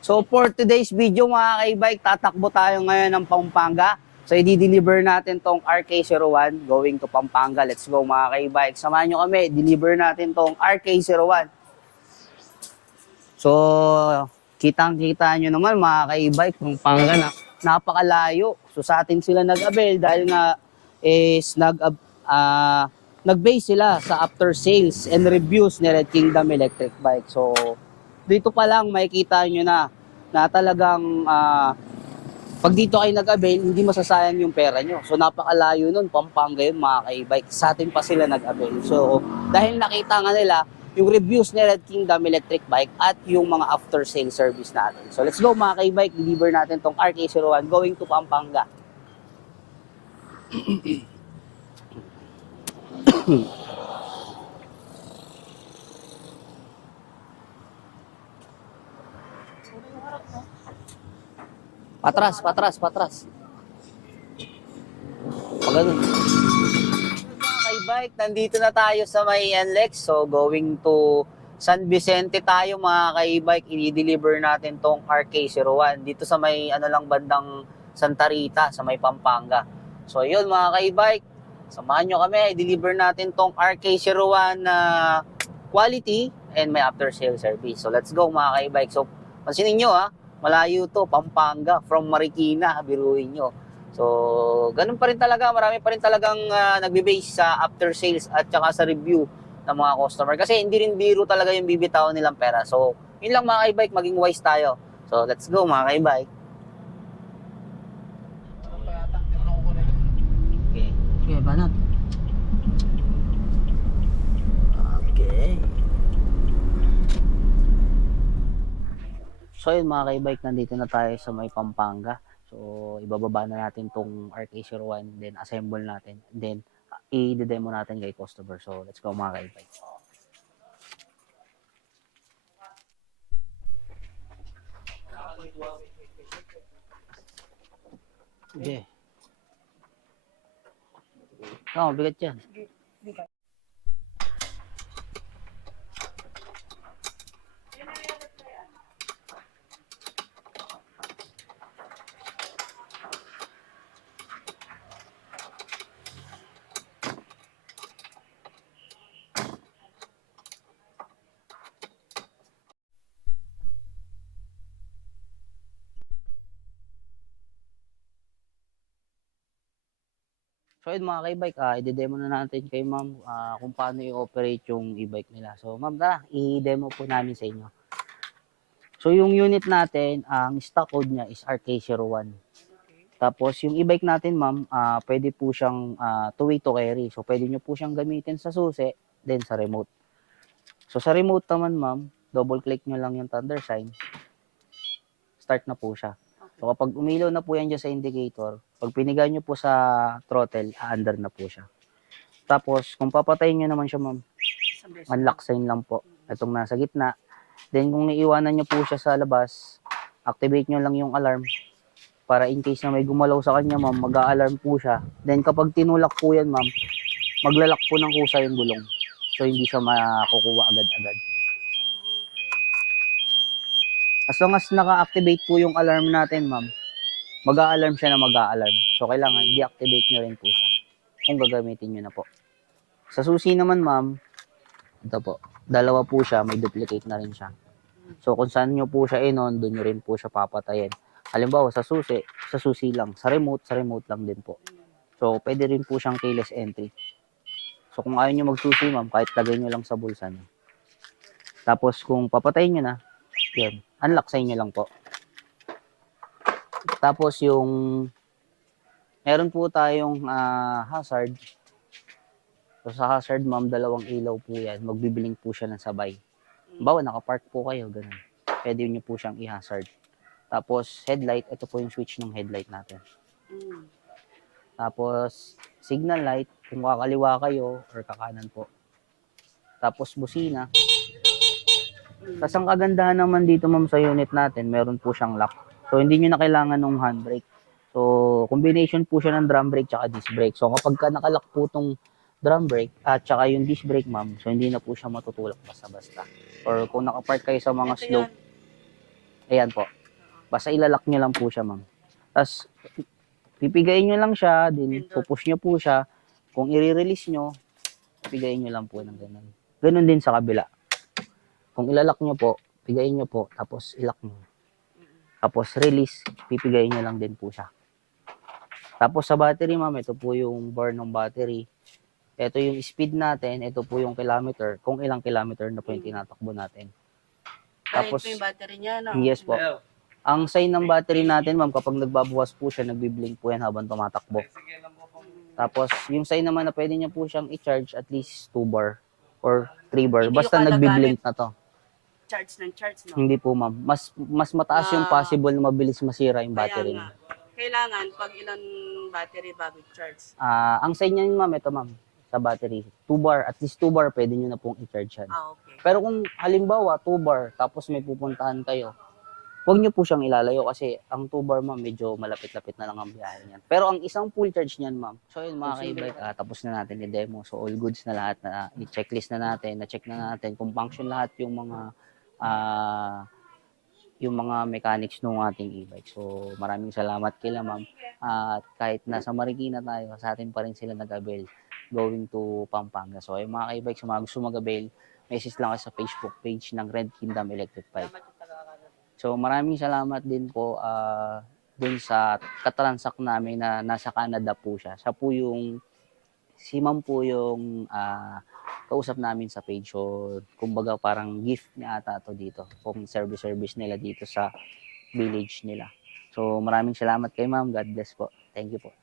So for today's video mga ka-e-bike, tatakbo tayo ngayon ng Pampanga. So i-deliver natin tong RK01 going to Pampanga. Let's go mga ka-e-bike. Samahan nyo kami, deliver natin tong RK01. So kitang-kita nyo naman mga ka-e-bike, Pampanga na napakalayo. So sa atin sila nag-avail dahil nga is nag-base sila sa after sales and reviews ni Red Kingdom Electric Bike. So dito pa lang makikita nyo na talagang pag dito kayo nag-avail, hindi masasayang yung pera nyo. So napakalayo nun, Pampanga yun mga ka-e-bike. Sa atin pa sila nag-avail. So dahil nakita nga nila yung reviews ni Red Kingdom Electric Bike at yung mga after sale service natin. So let's go mga ka-e-bike, deliver natin tong RK01 going to Pampanga. Patras. Pagano. Mga ka-e-bike, nandito na tayo sa may NLEX. So going to San Vicente tayo mga ka-e-bike. I-deliver natin tong RK01 dito sa may lang bandang Santa Rita sa may Pampanga. So yun mga ka-e-bike, samahan nyo kami. I-deliver natin tong RK01 na quality and may after sale service. So let's go mga ka-e-bike. So pansinin nyo malayo to, Pampanga, from Marikina, biruin nyo. So, ganun pa rin talaga, marami pa rin talagang nagbe-base sa after sales at saka sa review ng mga customer. Kasi hindi rin biro talaga yung bibitaw nilang pera. So, yun lang mga ka-e-bike, maging wise tayo. So, let's go mga ka-e-bike. Okay, banat. Okay. So yun mga ka-e-bike, nandito na tayo sa may Pampanga. So ibababa na natin tong RK01, then assemble natin, then i-demo natin kay customer. So let's go mga ka-e-bike. Okay. Bigat yan. So yun mga ka-e-bike, i-demo na natin kay ma'am kung paano i-operate yung e-bike nila. So ma'am, i-demo po namin sa inyo. So yung unit natin, ang stock code niya is RK01. Tapos yung e-bike natin ma'am, pwede po siyang two-way to carry. So pwede nyo po siyang gamitin sa susi, then sa remote. So sa remote naman ma'am, double click nyo lang yung thunder sign. Start na po siya. So kapag umilaw na po yan dyan sa indicator, pag piniga nyo po sa throttle, under na po siya. Tapos kung papatayin nyo naman siya ma'am, unlock sign lang po. Itong nasa gitna. Then kung naiiwanan nyo po siya sa labas, activate nyo lang yung alarm para in case na may gumalaw sa kanya ma'am, mag-a-alarm po siya. Then kapag tinulak po yan ma'am, maglalak po ng kusa yung gulong. So hindi siya makukuha agad-agad. As long as naka-activate po yung alarm natin ma'am, mag-a-alarm siya na mag-a-alarm. So kailangan deactivate nyo rin po siya kung gagamitin nyo na po. Sa susi naman ma'am, ito po, dalawa po siya, may duplicate na rin siya. So kung saan nyo po siya in-on, doon nyo rin po siya papatayin. Halimbawa sa susi lang. Sa remote lang din po. So pwede rin po siyang keyless entry. So kung ayaw nyo magsusi ma'am, kahit lagay nyo lang sa bulsa nyo. Tapos kung papatayin nyo na, yun, unlock sa inyo lang po. Tapos yung meron po tayong hazard. So sa hazard ma'am, dalawang ilaw po yan. Magbibiling po siya ng sabay. Bawa nakapark po kayo, ganun. Pwede nyo po siyang i-hazard. Tapos headlight, ito po yung switch ng headlight natin. Tapos signal light, kung kakaliwa kayo or kakanan po. Tapos busina. Tapos ang kagandahan naman dito ma'am sa unit natin, meron po siyang lock. So hindi nyo na kailangan ng handbrake. So combination po siya ng drum brake at disc brake. So kapag ka nakalock po tong drum brake at saka yung disc brake ma'am, so hindi na po siya matutulak basta-basta. Or kung nakapark kayo sa mga slope, Ayan po. Basta ilalak nyo lang po siya, ma'am. Tapos, pipigayin nyo lang siya, din Pindot. pupush nyo po siya. Kung i-release nyo, pigayin nyo lang po ng ganun. Ganun din sa kabila. Kung ilalak nyo po, pigayin nyo po, tapos ilak nyo. Tapos release, pipigayin nyo lang din po siya. Tapos sa battery, ma'am, ito po yung bar ng battery. Ito yung speed natin, ito po yung kilometer, kung ilang kilometer na po yung tinatakbo natin. Tapos, Tapos, yung battery niya, no? yes po. Ang sign ng battery natin, ma'am, kapag nagbabukas po siya, nagbi-blink po yan habang tumatakbo. Tapos, yung sign naman na pwede niya po siyang i-charge at least 2 bar or 3 bar. Hindi Basta yung kada nagbi-blink na to. Charge ng charge, no? Hindi po, ma'am. Mas mataas yung Ah. possible na mabilis masira yung Kaya battery nga. niya. Kailangan, pag ilan battery bago charge? Ang sign niya, ma'am, ito, ma'am, sa battery. 2 bar, at least 2 bar, pwede nyo na pong i-charge yan. Okay. Pero kung halimbawa, 2 bar, tapos may pupuntahan kayo, huwag nyo po siyang ilalayo kasi ang 2 bar, ma'am, medyo malapit-lapit na lang ang biyahe niyan. Pero ang isang full charge niyan, ma'am. So yun, mga ka-e-bike, tapos na natin i-demo. So all goods na lahat, na i-checklist na natin, na-check na natin kung function lahat yung mga mechanics ng ating e-bike. So maraming salamat kila, ma'am. At kahit nasa Marikina tayo, sa atin pa rin sila nag-avail going to Pampanga. So ay mga ka-e-bike, sa mga gusto mag-avail, message lang kayo sa Facebook page ng Red Kingdom Electric Bike. So maraming salamat din po dun sa katransak namin na nasa Canada po siya. Si ma'am po yung kausap namin sa page. So kumbaga parang gift niya ata to dito. Kung service nila dito sa village nila. So maraming salamat kay ma'am. God bless po. Thank you po.